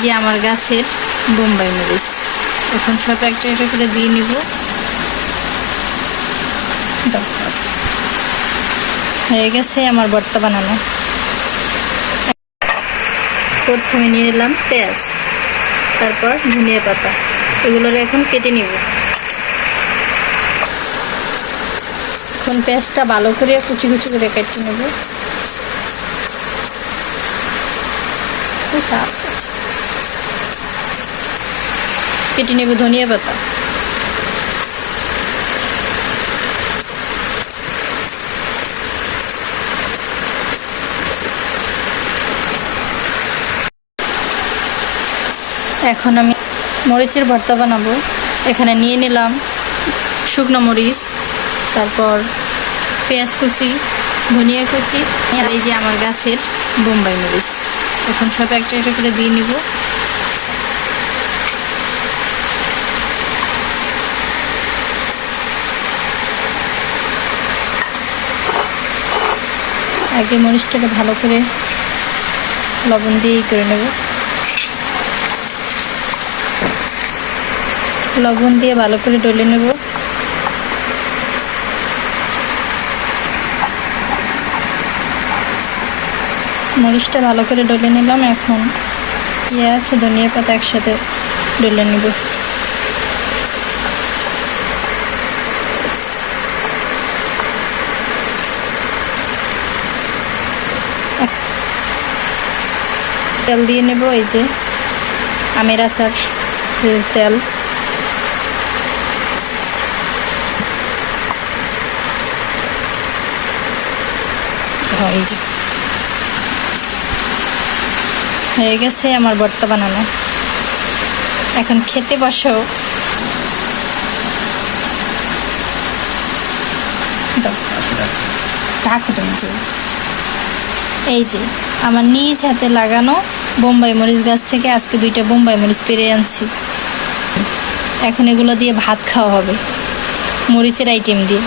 যে আমার গাছের বোম্বাই মরিচ। এখন সব একটা একটা করে দিয়ে নিব। হয়ে গেছে আমার ভর্তা বানানো। প্রথমে নিয়ে নিলাম পেঁয়াজ, তারপর ধনিয়া পাতা, এগুলোর এখন কেটে নিব। এখন পেঁয়াজটা ভালো করে কুচি কুচি করে কেটে নেব। কেটে নেব ধনিয়া পাতা। এখন আমি মরিচের ভর্তা বানাবো। এখানে নিয়ে নিলাম শুকনো মরিচ, তারপর পেঁয়াজ কুচি, ধনিয়া কুচি, আর এই যে আমার গাছের বোম্বাই মরিচ। এখন সব একটা একটা করে দিয়ে নিব। আগে মরিচটাকে ভালো করে লবণ দিয়ে করে নেব। লবণ দিয়ে ভালো করে ডলে নেব। মরিচটা ভালো করে ডলে নিলাম। এখন পেঁয়াজ ধনিয়া পাতা একসাথে ডলে নেব। তেল দিয়ে নেব, এই যে আমের আচার তেল। হয়ে গেছে আমার ভর্তা বানানো। এখন খেতে বসো। এই যে আমার নিজ হাতে লাগানো বোম্বাই মরিচ গাছ থেকে আজকে 2টা বোম্বাই মরিচ পেরে আনছি। এখন এগুলো দিয়ে ভাত খাওয়া হবে, মরিচের আইটেম দিয়ে।